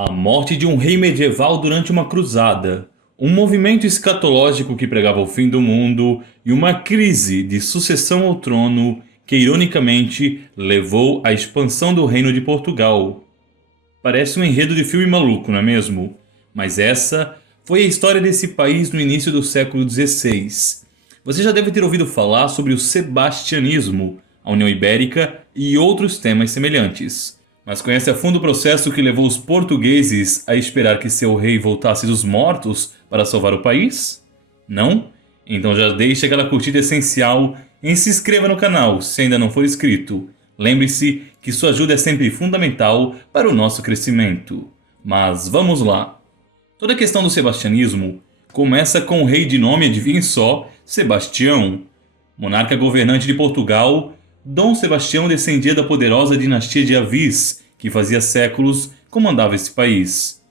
A morte de um rei medieval durante uma cruzada, um movimento escatológico que pregava o fim do mundo e uma crise de sucessão ao trono que, ironicamente, levou à expansão do Reino de Portugal. Parece um enredo de filme maluco, não é mesmo? Mas essa foi a história desse país no início do século XVI. Você já deve ter ouvido falar sobre o sebastianismo, a União Ibérica e outros temas semelhantes. Mas conhece a fundo o processo que levou os portugueses a esperar que seu rei voltasse dos mortos para salvar o país? Não? Então já deixe aquela curtida essencial e se inscreva no canal se ainda não for inscrito. Lembre-se que sua ajuda é sempre fundamental para o nosso crescimento. Mas vamos lá. Toda a questão do sebastianismo começa com o rei de nome, adivinhe só, Sebastião. Monarca governante de Portugal, Dom Sebastião descendia da poderosa dinastia de Avis, que fazia séculos comandava esse país.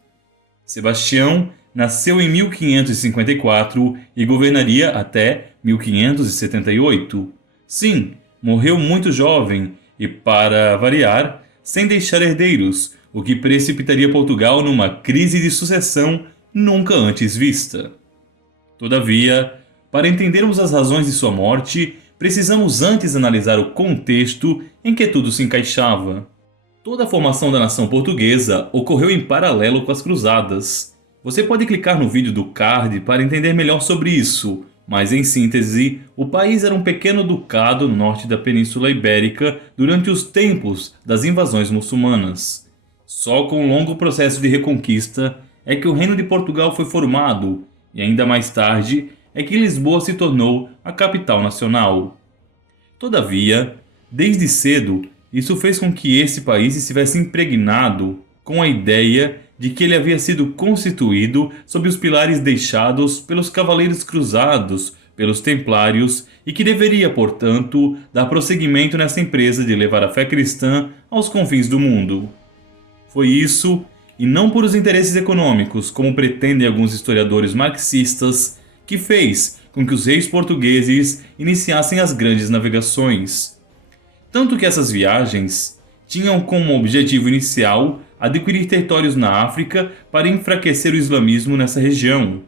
Sebastião nasceu em 1554 e governaria até 1578. Sim, morreu muito jovem e, para variar, sem deixar herdeiros, o que precipitaria Portugal numa crise de sucessão nunca antes vista. Todavia, para entendermos as razões de sua morte, precisamos antes analisar o contexto em que tudo se encaixava. Toda a formação da nação portuguesa ocorreu em paralelo com as cruzadas. Você pode clicar no vídeo do card para entender melhor sobre isso, mas em síntese, o país era um pequeno ducado no norte da Península Ibérica durante os tempos das invasões muçulmanas. Só com um longo processo de reconquista é que o Reino de Portugal foi formado, e ainda mais tarde é que Lisboa se tornou a capital nacional. Todavia, desde cedo, isso fez com que esse país estivesse impregnado com a ideia de que ele havia sido constituído sob os pilares deixados pelos cavaleiros cruzados, pelos templários, e que deveria, portanto, dar prosseguimento nessa empresa de levar a fé cristã aos confins do mundo. Foi isso, e não por os interesses econômicos, como pretendem alguns historiadores marxistas, que fez com que os reis portugueses iniciassem as grandes navegações. Tanto que essas viagens tinham como objetivo inicial adquirir territórios na África para enfraquecer o islamismo nessa região.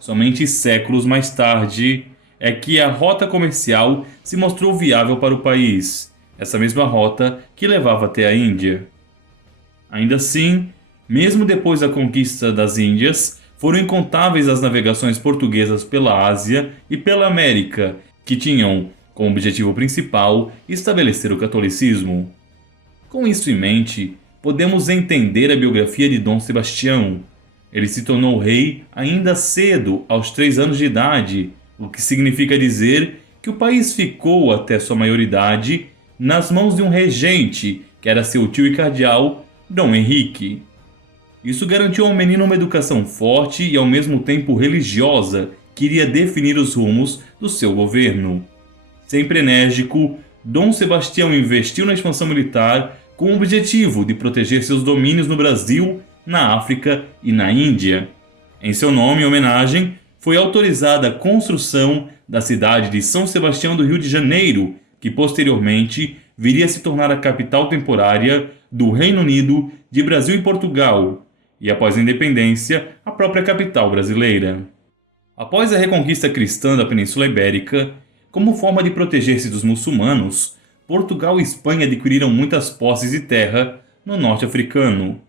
Somente séculos mais tarde é que a rota comercial se mostrou viável para o país, essa mesma rota que levava até a Índia. Ainda assim, mesmo depois da conquista das Índias, foram incontáveis as navegações portuguesas pela Ásia e pela América, que tinham como objetivo principal estabelecer o catolicismo. Com isso em mente, podemos entender a biografia de Dom Sebastião. Ele se tornou rei ainda cedo, aos 3 anos de idade, o que significa dizer que o país ficou até sua maioridade nas mãos de um regente, que era seu tio e cardeal, Dom Henrique. Isso garantiu ao menino uma educação forte e ao mesmo tempo religiosa que iria definir os rumos do seu governo. Sempre enérgico, Dom Sebastião investiu na expansão militar com o objetivo de proteger seus domínios no Brasil, na África e na Índia. Em seu nome e homenagem, foi autorizada a construção da cidade de São Sebastião do Rio de Janeiro, que posteriormente viria a se tornar a capital temporária do Reino Unido, de Brasil e Portugal, e após a independência, a própria capital brasileira. Após a reconquista cristã da Península Ibérica, como forma de proteger-se dos muçulmanos, Portugal e Espanha adquiriram muitas posses de terra no norte africano.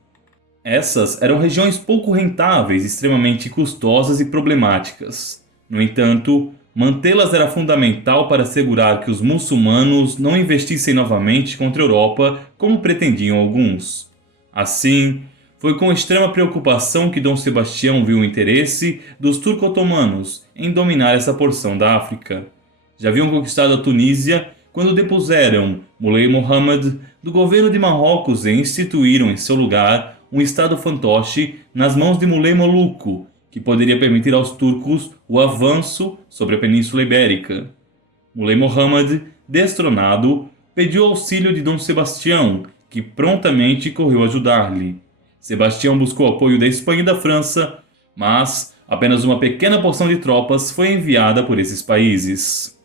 Essas eram regiões pouco rentáveis, extremamente custosas e problemáticas. No entanto, mantê-las era fundamental para assegurar que os muçulmanos não investissem novamente contra a Europa como pretendiam alguns. Assim, foi com extrema preocupação que Dom Sebastião viu o interesse dos turco-otomanos em dominar essa porção da África. Já haviam conquistado a Tunísia quando depuseram Muley Mohammed do governo de Marrocos e instituíram em seu lugar um estado fantoche nas mãos de Muley Moluco, que poderia permitir aos turcos o avanço sobre a Península Ibérica. Muley Mohammed, destronado, pediu auxílio de Dom Sebastião, que prontamente correu ajudar-lhe. Sebastião buscou apoio da Espanha e da França, mas apenas uma pequena porção de tropas foi enviada por esses países.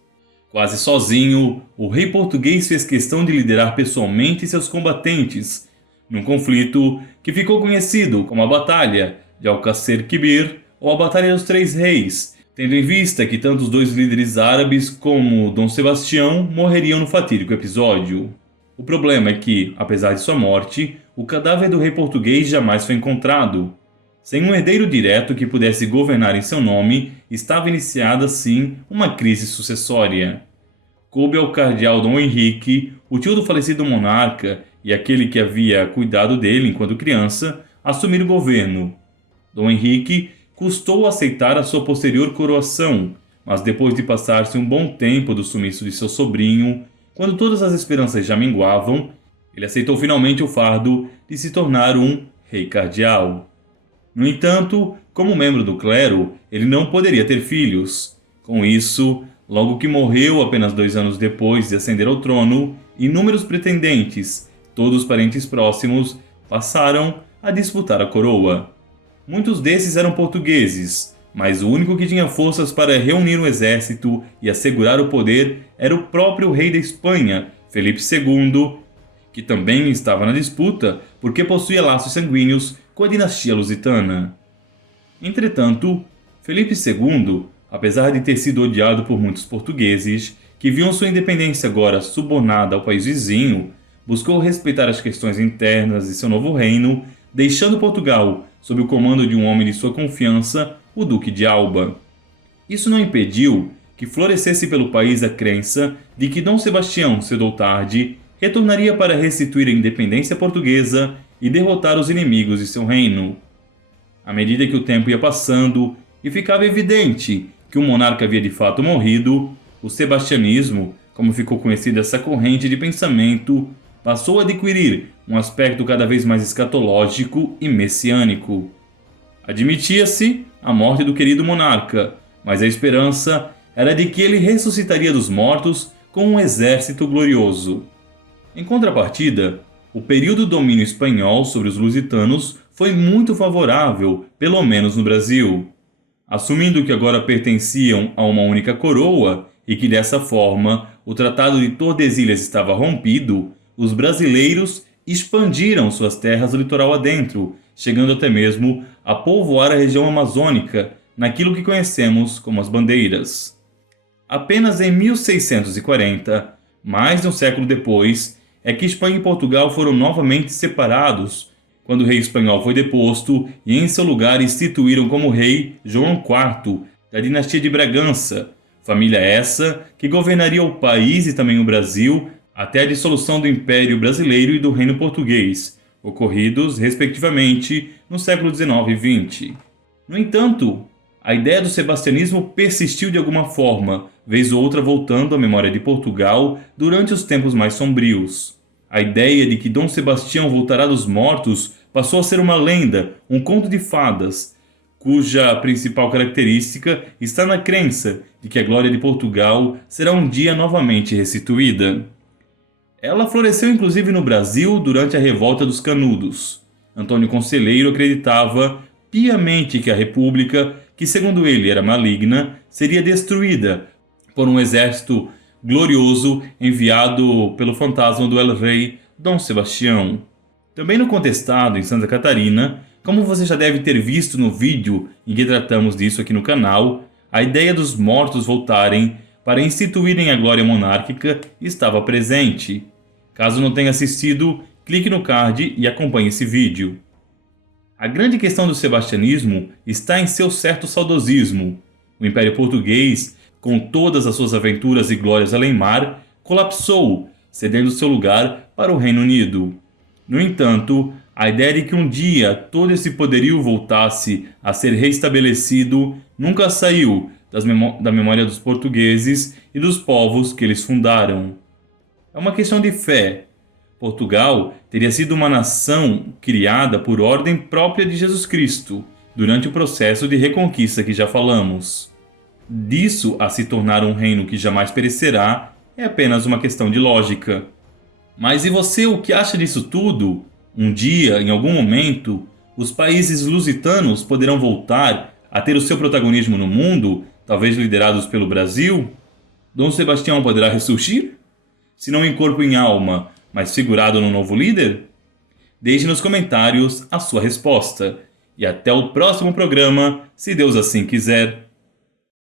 Quase sozinho, o rei português fez questão de liderar pessoalmente seus combatentes, num conflito que ficou conhecido como a Batalha de Alcácer Quibir ou a Batalha dos Três Reis, tendo em vista que tanto os dois líderes árabes como Dom Sebastião morreriam no fatídico episódio. O problema é que, apesar de sua morte, o cadáver do rei português jamais foi encontrado. Sem um herdeiro direto que pudesse governar em seu nome, estava iniciada, sim, uma crise sucessória. Coube ao cardeal Dom Henrique, o tio do falecido monarca e aquele que havia cuidado dele enquanto criança, assumir o governo. Dom Henrique custou aceitar a sua posterior coroação, mas depois de passar-se um bom tempo do sumiço de seu sobrinho, quando todas as esperanças já minguavam, ele aceitou finalmente o fardo de se tornar um rei cardeal. No entanto, como membro do clero, ele não poderia ter filhos. Com isso, logo que morreu apenas 2 anos depois de ascender ao trono, inúmeros pretendentes, todos parentes próximos, passaram a disputar a coroa. Muitos desses eram portugueses, mas o único que tinha forças para reunir um exército e assegurar o poder era o próprio rei da Espanha, Felipe II, que também estava na disputa porque possuía laços sanguíneos com a dinastia lusitana. Entretanto, Felipe II, apesar de ter sido odiado por muitos portugueses, que viam sua independência agora subornada ao país vizinho, buscou respeitar as questões internas de seu novo reino, deixando Portugal sob o comando de um homem de sua confiança, o Duque de Alba. Isso não impediu que florescesse pelo país a crença de que Dom Sebastião, cedo ou tarde, retornaria para restituir a independência portuguesa e derrotar os inimigos de seu reino. À medida que o tempo ia passando e ficava evidente que o monarca havia de fato morrido, o sebastianismo, como ficou conhecida essa corrente de pensamento, passou a adquirir um aspecto cada vez mais escatológico e messiânico. Admitia-se a morte do querido monarca, mas a esperança era de que ele ressuscitaria dos mortos com um exército glorioso. Em contrapartida, o período do domínio espanhol sobre os lusitanos foi muito favorável, pelo menos no Brasil. Assumindo que agora pertenciam a uma única coroa e que dessa forma o Tratado de Tordesilhas estava rompido, os brasileiros expandiram suas terras do litoral adentro, chegando até mesmo a povoar a região amazônica, naquilo que conhecemos como as Bandeiras. Apenas em 1640, mais de um século depois, é que Espanha e Portugal foram novamente separados, quando o rei espanhol foi deposto e em seu lugar instituíram como rei João IV, da dinastia de Bragança, família essa que governaria o país e também o Brasil até a dissolução do Império Brasileiro e do Reino Português, ocorridos, respectivamente, no século XIX e XX. No entanto, a ideia do sebastianismo persistiu de alguma forma, vez ou outra voltando à memória de Portugal durante os tempos mais sombrios. A ideia de que Dom Sebastião voltará dos mortos passou a ser uma lenda, um conto de fadas, cuja principal característica está na crença de que a glória de Portugal será um dia novamente restituída. Ela floresceu inclusive no Brasil durante a Revolta dos Canudos. Antônio Conselheiro acreditava piamente que a República, que segundo ele era maligna, seria destruída por um exército glorioso enviado pelo fantasma do El-Rei Dom Sebastião. Também no contestado, em Santa Catarina, como você já deve ter visto no vídeo em que tratamos disso aqui no canal, a ideia dos mortos voltarem para instituírem a glória monárquica estava presente. Caso não tenha assistido, clique no card e acompanhe esse vídeo. A grande questão do sebastianismo está em seu certo saudosismo. O Império Português, com todas as suas aventuras e glórias além mar, colapsou, cedendo seu lugar para o Reino Unido. No entanto, a ideia de que um dia todo esse poderio voltasse a ser reestabelecido nunca saiu da memória dos portugueses e dos povos que eles fundaram. É uma questão de fé. Portugal teria sido uma nação criada por ordem própria de Jesus Cristo, durante o processo de reconquista que já falamos. Disso a se tornar um reino que jamais perecerá é apenas uma questão de lógica. Mas e você, o que acha disso tudo? Um dia, em algum momento, os países lusitanos poderão voltar a ter o seu protagonismo no mundo, talvez liderados pelo Brasil? Dom Sebastião poderá ressurgir? Se não em corpo e em alma, mas figurado no novo líder? Deixe nos comentários a sua resposta. E até o próximo programa, se Deus assim quiser.